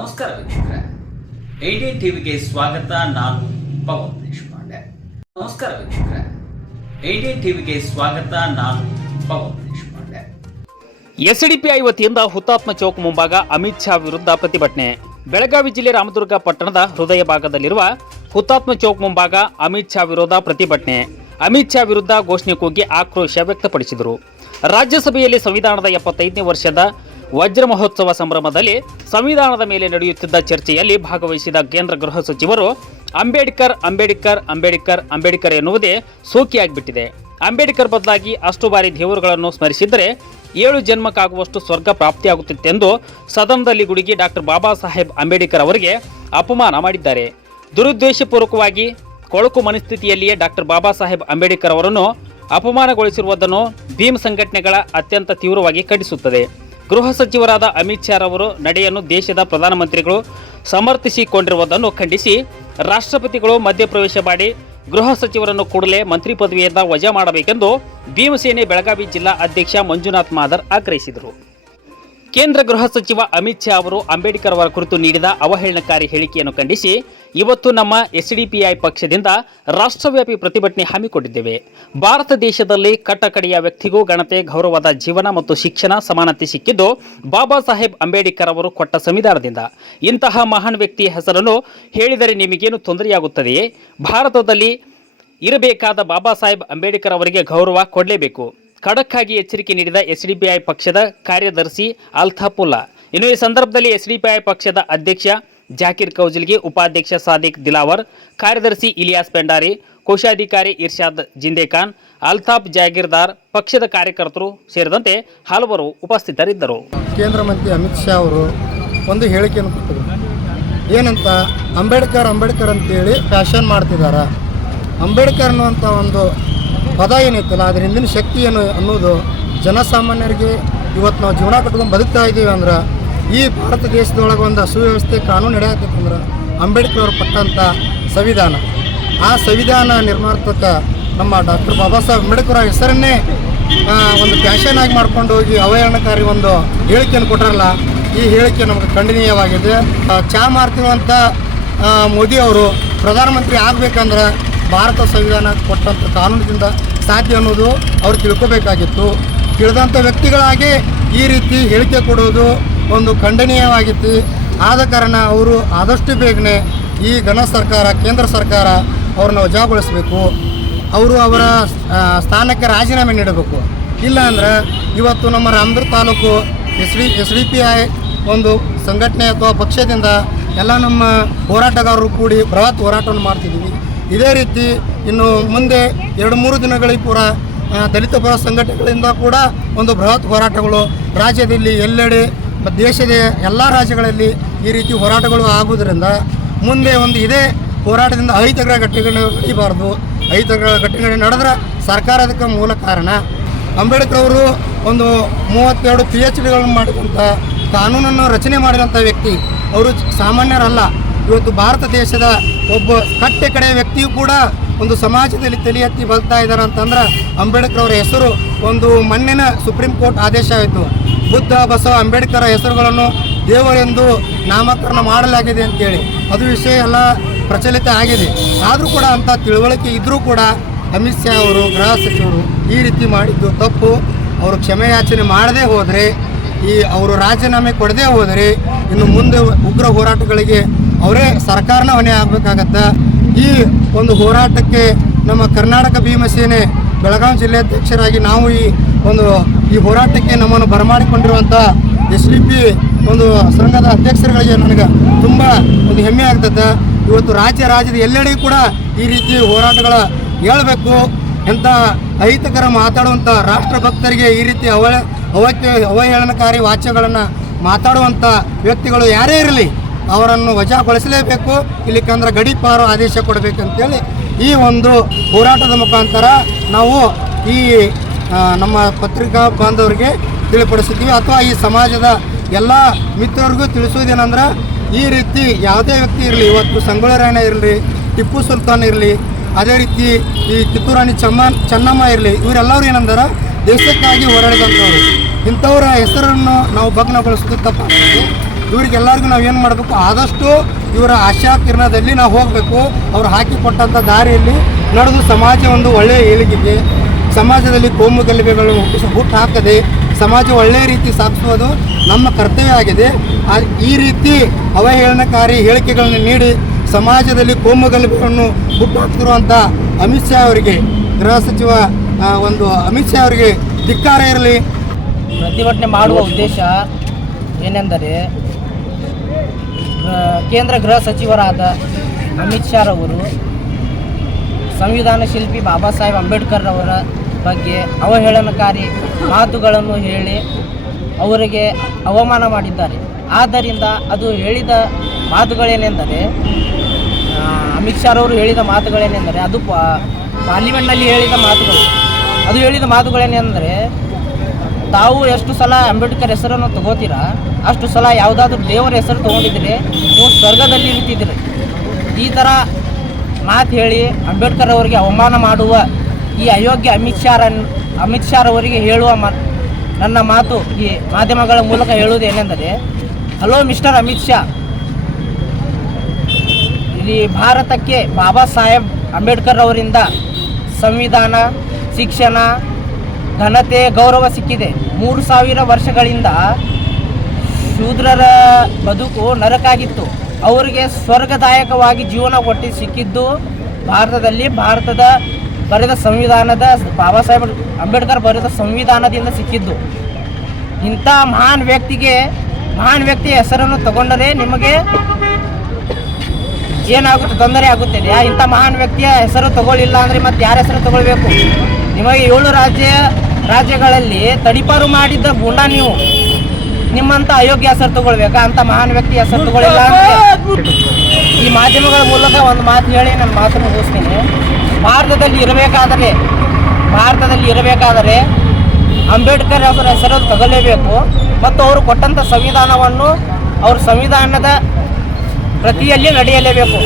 ನಮಸ್ಕಾರ ವೀಕ್ಷಕರೇ, ಏಡಿಯನ್ ಟಿವಿಗೆ ಸ್ವಾಗತ. ನಾನು ಪವನ್ ದೇಶಪಾಂಡೆ. ನಮಸ್ಕಾರ ವೀಕ್ಷಕರೇ, ಏಡಿಯನ್ ಟಿವಿಗೆ ಸ್ವಾಗತ. ನಾನು ಪವನ್ ದೇಶಪಾಂಡೆ. ಎಸ್ಡಿಪಿಐ ವತಿಯಿಂದ ಹುತಾತ್ಮ ಚೌಕ್ ಮುಂಭಾಗ ಅಮಿತ್ ಶಾ ವಿರುದ್ಧ ಪ್ರತಿಭಟನೆ. ಬೆಳಗಾವಿ ಜಿಲ್ಲೆ ರಾಮದುರ್ಗ ಪಟ್ಟಣದ ಹೃದಯ ಭಾಗದಲ್ಲಿರುವ ಹುತಾತ್ಮ ಚೌಕ್ ಮುಂಭಾಗ ಅಮಿತ್ ಶಾ ವಿರೋಧ ಪ್ರತಿಭಟನೆ. ಅಮಿತ್ ಶಾ ವಿರುದ್ಧ ಘೋಷಣೆ ಕೂಗಿ ಆಕ್ರೋಶ ವ್ಯಕ್ತಪಡಿಸಿದರು. ರಾಜ್ಯಸಭೆಯಲ್ಲಿ ಸಂವಿಧಾನದ 75ನೇ ವರ್ಷದ ವಜ್ರ ಮಹೋತ್ಸವ ಸಂಭ್ರಮದಲ್ಲಿ ಸಂವಿಧಾನದ ಮೇಲೆ ನಡೆಯುತ್ತಿದ್ದ ಚರ್ಚೆಯಲ್ಲಿ ಭಾಗವಹಿಸಿದ ಕೇಂದ್ರ ಗೃಹ ಸಚಿವರು ಅಂಬೇಡ್ಕರ್ ಅಂಬೇಡ್ಕರ್ ಅಂಬೇಡ್ಕರ್ ಅಂಬೇಡ್ಕರ್ ಎನ್ನುವುದೇ ಸೋಕಿಯಾಗಿಬಿಟ್ಟಿದೆ. ಅಂಬೇಡ್ಕರ್ ಬದಲಾಗಿ ಅಷ್ಟು ಬಾರಿ ದೇವರುಗಳನ್ನು ಸ್ಮರಿಸಿದರೆ 7 ಜನ್ಮಕ್ಕಾಗುವಷ್ಟು ಸ್ವರ್ಗ ಪ್ರಾಪ್ತಿಯಾಗುತ್ತಿತ್ತೆಂದು ಸದನದಲ್ಲಿ ಗುಡುಗಿ ಡಾಕ್ಟರ್ ಬಾಬಾ ಸಾಹೇಬ್ ಅಂಬೇಡ್ಕರ್ ಅವರಿಗೆ ಅಪಮಾನ ಮಾಡಿದ್ದಾರೆ. ದುರುದ್ದೇಶಪೂರ್ವಕವಾಗಿ ಕೊಳಕು ಮನಸ್ಥಿತಿಯಲ್ಲಿಯೇ ಡಾಕ್ಟರ್ ಬಾಬಾ ಸಾಹೇಬ್ ಅಂಬೇಡ್ಕರ್ ಅವರನ್ನು ಅಪಮಾನಗೊಳಿಸಿರುವುದನ್ನು ಭೀಮ್ ಸಂಘಟನೆಗಳ ಅತ್ಯಂತ ತೀವ್ರವಾಗಿ ಖಂಡಿಸುತ್ತದೆ. ಗೃಹ ಸಚಿವರಾದ ಅಮಿತ್ ಶಾ ರವರು ನಡೆಯನ್ನು ದೇಶದ ಪ್ರಧಾನಮಂತ್ರಿಗಳು ಸಮರ್ಥಿಸಿಕೊಂಡಿರುವುದನ್ನು ಖಂಡಿಸಿ ರಾಷ್ಟ್ರಪತಿಗಳು ಮಧ್ಯಪ್ರವೇಶ ಮಾಡಿ ಗೃಹ ಸಚಿವರನ್ನು ಕೂಡಲೇ ಮಂತ್ರಿ ಪದವಿಯಿಂದ ವಜಾ ಮಾಡಬೇಕೆಂದು ಭೀಮಸೇನೆ ಬೆಳಗಾವಿ ಜಿಲ್ಲಾ ಅಧ್ಯಕ್ಷ ಮಂಜುನಾಥ್ ಮಾದರ್ ಆಗ್ರಹಿಸಿದರು. ಕೇಂದ್ರ ಗೃಹ ಸಚಿವ ಅಮಿತ್ ಶಾ ಅವರು ಅಂಬೇಡ್ಕರ್ ಅವರ ಕುರಿತು ನೀಡಿದ ಅವಹೇಳನಕಾರಿ ಹೇಳಿಕೆಯನ್ನು ಖಂಡಿಸಿ ಇವತ್ತು ನಮ್ಮ ಎಸ್ಡಿಪಿಐ ಪಕ್ಷದಿಂದ ರಾಷ್ಟ್ರವ್ಯಾಪಿ ಪ್ರತಿಭಟನೆ ಹಮ್ಮಿಕೊಂಡಿದ್ದೇವೆ. ಭಾರತ ದೇಶದಲ್ಲಿ ಕಟ್ಟಕಡೆಯ ವ್ಯಕ್ತಿಗೂ ಘನತೆ, ಗೌರವದ ಜೀವನ ಮತ್ತು ಶಿಕ್ಷಣ ಸಮಾನತೆ ಸಿಕ್ಕಿದ್ದು ಬಾಬಾ ಸಾಹೇಬ್ ಅಂಬೇಡ್ಕರ್ ಅವರು ಕೊಟ್ಟ ಸಂವಿಧಾನದಿಂದ. ಇಂತಹ ಮಹಾನ್ ವ್ಯಕ್ತಿಯ ಹೆಸರನ್ನು ಹೇಳಿದರೆ ನಿಮಗೇನು ತೊಂದರೆಯಾಗುತ್ತದೆಯೇ? ಭಾರತದಲ್ಲಿ ಇರಬೇಕಾದ ಬಾಬಾ ಸಾಹೇಬ್ ಅಂಬೇಡ್ಕರ್ ಅವರಿಗೆ ಗೌರವ ಕೊಡಲೇಬೇಕು. ಖಡಕ್ ಆಗಿ ಎಚ್ಚರಿಕೆ ನೀಡಿದ ಎಸ್ಡಿಪಿಐ ಪಕ್ಷದ ಕಾರ್ಯದರ್ಶಿ ಅಲ್ತಾಫುಲ್ಲಾ. ಇನ್ನು ಈ ಸಂದರ್ಭದಲ್ಲಿ ಎಸ್ಡಿಪಿಐ ಪಕ್ಷದ ಅಧ್ಯಕ್ಷ ಜಾಕಿರ್ ಕೌಜಲ್ಗಿ, ಉಪಾಧ್ಯಕ್ಷ ಸಾದಿಕ್ ದಿಲಾವರ್, ಕಾರ್ಯದರ್ಶಿ ಇಲಿಯಾಸ್ ಪೆಂಡಾರಿ, ಕೋಶಾಧಿಕಾರಿ ಇರ್ಷಾದ್ ಜಿಂದೇಖಾನ್, ಅಲ್ತಾಫ್ ಜಾಗೀರ್ದಾರ್, ಪಕ್ಷದ ಕಾರ್ಯಕರ್ತರು ಸೇರಿದಂತೆ ಹಲವರು ಉಪಸ್ಥಿತರಿದ್ದರು. ಕೇಂದ್ರ ಮಂತ್ರಿ ಅಮಿತ್ ಶಾ ಅವರು ಒಂದು ಹೇಳಿಕೆಯನ್ನು ಕೊಟ್ಟರು. ಏನಂತ ಅಂಬೇಡ್ಕರ್ ಅಂಬೇಡ್ಕರ್ ಅಂತೇಳಿ ಫ್ಯಾಷನ್ ಮಾಡ್ತಿದ್ದಾರೆ. ಅಂಬೇಡ್ಕರ್ ಅನ್ನುವಂಥ ಒಂದು ಪದ ಏನೈತಲ್ಲ, ಅದ್ರ ಹಿಂದಿನ ಶಕ್ತಿ ಏನು ಅನ್ನೋದು ಜನಸಾಮಾನ್ಯರಿಗೆ ಇವತ್ತು ನಾವು ಜೀವನ ಕಟ್ಕೊಂಡು ಬದುಕ್ತಾ ಇದ್ದೀವಿ ಅಂದ್ರೆ, ಈ ಭಾರತ ದೇಶದೊಳಗೆ ಒಂದು ಸುವ್ಯವಸ್ಥೆ ಕಾನೂನು ನಡೆಯತ್ತಂದ್ರೆ ಅಂಬೇಡ್ಕರ್ ಅವರು ಪಟ್ಟಂಥ ಸಂವಿಧಾನ. ಆ ಸಂವಿಧಾನ ನಿರ್ಮಾಣಕ್ಕೆ ನಮ್ಮ ಡಾಕ್ಟರ್ ಬಾಬಾ ಸಾಹೇಬ್ ಅಂಬೇಡ್ಕರ್ ಅವರ ಹೆಸರನ್ನೇ ಒಂದು ಫ್ಯಾಷನ್ ಆಗಿ ಮಾಡ್ಕೊಂಡು ಹೋಗಿ ಅವಹೇಳನಕಾರಿ ಒಂದು ಹೇಳಿಕೆಯನ್ನು ಕೊಟ್ಟರಲ್ಲ, ಈ ಹೇಳಿಕೆ ನಮಗೆ ಖಂಡನೀಯವಾಗಿದೆ. ಚಾ ಮಾರ್ತಿರುವಂಥ ಮೋದಿ ಅವರು ಪ್ರಧಾನಮಂತ್ರಿ ಆಗಬೇಕಂದ್ರೆ ಭಾರತ ಸಂವಿಧಾನ ಕೊಟ್ಟಂಥ ಕಾನೂನಿನಿಂದ ಸಾಧ್ಯ ಅನ್ನೋದು ಅವ್ರು ತಿಳ್ಕೋಬೇಕಾಗಿತ್ತು. ತಿಳಿದಂಥ ವ್ಯಕ್ತಿಗಳಾಗಿ ಈ ರೀತಿ ಹೇಳಿಕೆ ಕೊಡೋದು ಒಂದು ಖಂಡನೀಯವಾಗಿತ್ತು. ಆದ ಕಾರಣ ಅವರು ಆದಷ್ಟು ಬೇಗನೆ ಈ ಸರ್ಕಾರ, ಕೇಂದ್ರ ಸರ್ಕಾರ ಅವ್ರನ್ನ ವಜಾಗೊಳಿಸಬೇಕು. ಅವರು ಅವರ ಸ್ಥಾನಕ್ಕೆ ರಾಜೀನಾಮೆ ನೀಡಬೇಕು. ಇಲ್ಲ ಅಂದ್ರೆ ಇವತ್ತು ನಮ್ಮ ರಾಮದುರ್ಗ ತಾಲೂಕು ಎಸ್ಡಿಪಿಐ ಒಂದು ಸಂಘಟನೆ ಅಥವಾ ಪಕ್ಷದಿಂದ ಎಲ್ಲ ನಮ್ಮ ಹೋರಾಟಗಾರರು ಕೂಡಿ ಬೃಹತ್ ಹೋರಾಟವನ್ನು ಮಾಡ್ತಿದ್ದೀವಿ. ಇದೇ ರೀತಿ ಇನ್ನು ಮುಂದೆ 2-3 ದಿನಗಳಿಗೆ ಪೂರ ದಲಿತ ಪರ ಸಂಘಟನೆಗಳಿಂದ ಕೂಡ ಒಂದು ಬೃಹತ್ ಹೋರಾಟಗಳು ರಾಜ್ಯದಲ್ಲಿ ಎಲ್ಲೆಡೆ ದೇಶದ ಎಲ್ಲ ರಾಜ್ಯಗಳಲ್ಲಿ ಈ ರೀತಿ ಹೋರಾಟಗಳು ಆಗುವುದರಿಂದ ಮುಂದೆ ಒಂದು ಇದೇ ಹೋರಾಟದಿಂದ ಅಹಿತಕರ ಘಟನೆಗಳು ನಡೆಯಬಾರ್ದು. ಅಹಿತಕರ ಘಟನೆಗಳು ನಡೆದ್ರೆ ಸರ್ಕಾರ ಅದಕ್ಕೆ ಮೂಲ ಕಾರಣ. ಅಂಬೇಡ್ಕರ್ ಅವರು ಒಂದು 32 PhDಗಳನ್ನು ಮಾಡಿದಂಥ ಕಾನೂನನ್ನು ರಚನೆ ಮಾಡಿದಂಥ ವ್ಯಕ್ತಿ. ಅವರು ಸಾಮಾನ್ಯರಲ್ಲ. ಇವತ್ತು ಭಾರತ ದೇಶದ ಒಬ್ಬ ಕಟ್ಟೆ ಕಡೆ ವ್ಯಕ್ತಿಯು ಕೂಡ ಒಂದು ಸಮಾಜದಲ್ಲಿ ತಲೆ ಎತ್ತಿ ಬದುಕ್ತಾ ಇದ್ದಾರೆ ಅಂತಂದ್ರೆ ಅಂಬೇಡ್ಕರ್ ಅವರ ಹೆಸರು ಒಂದು ಮಣ್ಣಿನ ಸುಪ್ರೀಂ ಕೋರ್ಟ್ ಆದೇಶ ಆಯಿತು. ಬುದ್ಧ, ಬಸವ, ಅಂಬೇಡ್ಕರ್ ಹೆಸರುಗಳನ್ನು ದೇವರೆಂದು ನಾಮಕರಣ ಮಾಡಲಾಗಿದೆ ಅಂತೇಳಿ ಅದು ವಿಷಯ ಎಲ್ಲ ಪ್ರಚಲಿತ ಆಗಿದೆ. ಆದರೂ ಕೂಡ ಅಂಥ ತಿಳುವಳಿಕೆ ಇದ್ದರೂ ಕೂಡ ಅಮಿತ್ ಶಾ ಅವರು, ಗೃಹ ಸಚಿವರು ಈ ರೀತಿ ಮಾಡಿದ್ದು ತಪ್ಪು. ಅವರು ಕ್ಷಮೆಯಾಚನೆ ಮಾಡದೇ ಹೋದರೆ, ಅವರು ರಾಜೀನಾಮೆ ಕೊಡದೇ ಹೋದರೆ ಇನ್ನು ಮುಂದೆ ಉಗ್ರ ಹೋರಾಟಗಳಿಗೆ ಅವರೇ ಸರ್ಕಾರನ ಹೊಣೆ ಆಗಬೇಕಾಗತ್ತೆ. ಈ ಒಂದು ಹೋರಾಟಕ್ಕೆ ನಮ್ಮ ಕರ್ನಾಟಕ ಭೀಮಸೇನೆ ಬೆಳಗಾವಿ ಜಿಲ್ಲಾಧ್ಯಕ್ಷರಾಗಿ ನಾವು ಈ ಹೋರಾಟಕ್ಕೆ ನಮ್ಮನ್ನು ಬರಮಾಡಿಕೊಂಡಿರುವಂಥ ಎಸ್ಡಿಪಿ ಒಂದು ಸಂಘದ ಅಧ್ಯಕ್ಷರುಗಳಿಗೆ ನನಗೆ ತುಂಬ ಒಂದು ಹೆಮ್ಮೆ ಆಗ್ತದೆ. ಇವತ್ತು ರಾಜ್ಯದ ಎಲ್ಲೆಡೆ ಕೂಡ ಈ ರೀತಿ ಹೋರಾಟಗಳ ಹೇಳಬೇಕು. ಎಂಥ ಅಹಿತಕರ ಮಾತಾಡುವಂಥ ರಾಷ್ಟ್ರಭಕ್ತರಿಗೆ ಈ ರೀತಿ ಅವಹೇಳನಕಾರಿ ವಾಚ್ಯಗಳನ್ನು ಮಾತಾಡುವಂಥ ವ್ಯಕ್ತಿಗಳು ಯಾರೇ ಇರಲಿ ಅವರನ್ನು ವಜಾಗೊಳಿಸಲೇಬೇಕು. ಇಲ್ಲಿಕಂದ್ರೆ ಗಡೀಪಾರು ಆದೇಶ ಕೊಡಬೇಕಂತೇಳಿ ಈ ಒಂದು ಹೋರಾಟದ ಮುಖಾಂತರ ನಾವು ಈ ನಮ್ಮ ಪತ್ರಿಕಾ ಬಾಂಧವರಿಗೆ ತಿಳಿಪಡಿಸಿದ್ದೀವಿ. ಅಥವಾ ಈ ಸಮಾಜದ ಎಲ್ಲ ಮಿತ್ರರಿಗೂ ತಿಳಿಸೋದೇನೆಂದ್ರೆ, ಈ ರೀತಿ ಯಾವುದೇ ವ್ಯಕ್ತಿ ಇರಲಿ, ಇವತ್ತು ಸಂಗೊಳ್ಳಿ ರಾಯಣ್ಣ ಇರಲಿ, ಟಿಪ್ಪು ಸುಲ್ತಾನ್ ಇರಲಿ, ಅದೇ ರೀತಿ ಈ ಕಿತ್ತೂರು ರಾಣಿ ಚೆನ್ನಮ್ಮ ಇರಲಿ, ಇವರೆಲ್ಲರೂ ಏನಂದ್ರೆ ದೇಶಕ್ಕಾಗಿ ಹೋರಾಡಿದಂಥವ್ರು. ಇಂಥವರ ಹೆಸರನ್ನು ನಾವು ಭಗ್ನಗೊಳಿಸೋದು ತಪ್ಪಾಗ್ತದೆ. ಇವರಿಗೆಲ್ಲರಿಗೂ ನಾವು ಏನು ಮಾಡಬೇಕು, ಆದಷ್ಟು ಇವರ ಆಶಾ ಕಿರಣದಲ್ಲಿ ನಾವು ಹೋಗಬೇಕು. ಅವ್ರು ಹಾಕಿಕೊಟ್ಟಂಥ ದಾರಿಯಲ್ಲಿ ನಡೆದು ಸಮಾಜ ಒಂದು ಒಳ್ಳೆಯ ಏಳಿಗೆಗೆ, ಸಮಾಜದಲ್ಲಿ ಕೋಮು ಗಲಭೆಗಳು ಹುಟ್ಟು ಹಾಕದೆ ಸಮಾಜ ಒಳ್ಳೆಯ ರೀತಿ ಸಾಗಿಸುವುದು ನಮ್ಮ ಕರ್ತವ್ಯ ಆಗಿದೆ. ಈ ರೀತಿ ಅವಹೇಳನಕಾರಿ ಹೇಳಿಕೆಗಳನ್ನು ನೀಡಿ ಸಮಾಜದಲ್ಲಿ ಕೋಮು ಗಲಭೆಯನ್ನು ಹುಟ್ಟುಹಾಕ್ತಿರುವಂಥ ಅಮಿತ್ ಶಾ ಅವರಿಗೆ, ಗೃಹ ಸಚಿವ ಅಮಿತ್ ಶಾ ಅವರಿಗೆ ಧಿಕ್ಕಾರ ಇರಲಿ. ಪ್ರತಿಭಟನೆ ಮಾಡುವ ಉದ್ದೇಶ ಏನೆಂದರೆ ಕೇಂದ್ರ ಗೃಹ ಸಚಿವರಾದ ಅಮಿತ್ ಶಾ ರವರು ಸಂವಿಧಾನ ಶಿಲ್ಪಿ ಬಾಬಾ ಸಾಹೇಬ್ ಅಂಬೇಡ್ಕರ್ ಅವರ ಬಗ್ಗೆ ಅವಹೇಳನಕಾರಿ ಮಾತುಗಳನ್ನು ಹೇಳಿ ಅವರಿಗೆ ಅವಮಾನ ಮಾಡಿದ್ದಾರೆ. ಆದ್ದರಿಂದ ಅದು ಹೇಳಿದ ಮಾತುಗಳೇನೆಂದರೆ, ಅಮಿತ್ ಶಾ ಅವರು ಹೇಳಿದ ಮಾತುಗಳೇನೆಂದರೆ, ಅದು ಪಾರ್ಲಿಮೆಂಟ್ನಲ್ಲಿ ಹೇಳಿದ ಮಾತುಗಳು. ಅದು ಹೇಳಿದ ಮಾತುಗಳೇನೆಂದರೆ, ತಾವು ಎಷ್ಟು ಸಲ ಅಂಬೇಡ್ಕರ್ ಹೆಸರನ್ನು ತಗೋತೀರಾ ಅಷ್ಟು ಸಲ ಯಾವುದಾದ್ರೂ ದೇವರ ಹೆಸರು ತೊಗೊಂಡಿದ್ರೆ ನೀವು ಸ್ವರ್ಗದಲ್ಲಿ ಇರ್ತಿದ್ದೀರಿ. ಈ ಥರ ಮಾತು ಹೇಳಿ ಅಂಬೇಡ್ಕರ್ ಅವರಿಗೆ ಅವಮಾನ ಮಾಡುವ ಈ ಅಯೋಗ್ಯ ಅಮಿತ್ ಶಾ ಅವರಿಗೆ ಹೇಳುವ ನನ್ನ ಮಾತು ಈ ಮಾಧ್ಯಮಗಳ ಮೂಲಕ ಹೇಳುವುದು ಏನೆಂದರೆ, ಹಲೋ ಮಿಸ್ಟರ್ ಅಮಿತ್ ಶಾ, ಇಲ್ಲಿ ಭಾರತಕ್ಕೆ ಬಾಬಾ ಸಾಹೇಬ್ ಅಂಬೇಡ್ಕರ್ ಅವರಿಂದ ಸಂವಿಧಾನ, ಶಿಕ್ಷಣ, ಘನತೆ, ಗೌರವ ಸಿಕ್ಕಿದೆ. 3000 ವರ್ಷಗಳಿಂದ ಶೂದ್ರರ ಬದುಕು ನರಕಾಗಿತ್ತು. ಅವರಿಗೆ ಸ್ವರ್ಗದಾಯಕವಾಗಿ ಜೀವನ ಕೊಟ್ಟು ಸಿಕ್ಕಿದ್ದು ಭಾರತದ ಬರೆದ ಸಂವಿಧಾನದ, ಬಾಬಾ ಸಾಹೇಬ್ ಅಂಬೇಡ್ಕರ್ ಬರೆದ ಸಂವಿಧಾನದಿಂದ ಸಿಕ್ಕಿದ್ದು. ಇಂಥ ಮಹಾನ್ ವ್ಯಕ್ತಿಯ ಹೆಸರನ್ನು ತಗೊಂಡರೆ ನಿಮಗೆ ಏನಾಗುತ್ತೆ, ತೊಂದರೆ ಆಗುತ್ತದೆ. ಇಂಥ ಮಹಾನ್ ವ್ಯಕ್ತಿಯ ಹೆಸರು ತಗೊಳ್ಳಿಲ್ಲ ಅಂದರೆ ಮತ್ತೆ ಯಾರ ಹೆಸರು ತಗೊಳ್ಬೇಕು? ನಿಮಗೆ 7 ರಾಜ್ಯಗಳಲ್ಲಿ ತಡಿಪಾರು ಮಾಡಿದ್ದ ಗುಂಡ ನೀವು, ನಿಮ್ಮಂಥ ಅಯೋಗ್ಯ ಹೆಸರು ತಗೊಳ್ಬೇಕಾ? ಅಂಥ ಮಹಾನ್ ವ್ಯಕ್ತಿ ಹೆಸರು ತಗೊಳ್ಳಿಲ್ಲ ಅಂದರೆ ಈ ಮಾಧ್ಯಮಗಳ ಮೂಲಕ ಒಂದು ಮಾತು ಹೇಳಿ ನನ್ನ ಮಾತನ್ನು ಮುಗಿಸ್ತೀನಿ. ಭಾರತದಲ್ಲಿ ಇರಬೇಕಾದರೆ ಅಂಬೇಡ್ಕರ್ ಅವರ ಹೆಸರು ತಗೊಳ್ಳೇಬೇಕು ಮತ್ತು ಅವರು ಕೊಟ್ಟಂಥ ಸಂವಿಧಾನವನ್ನು ಅವ್ರ ಸಂವಿಧಾನದ ಪ್ರತಿಯಲ್ಲಿ ನಡೆಯಲೇಬೇಕು.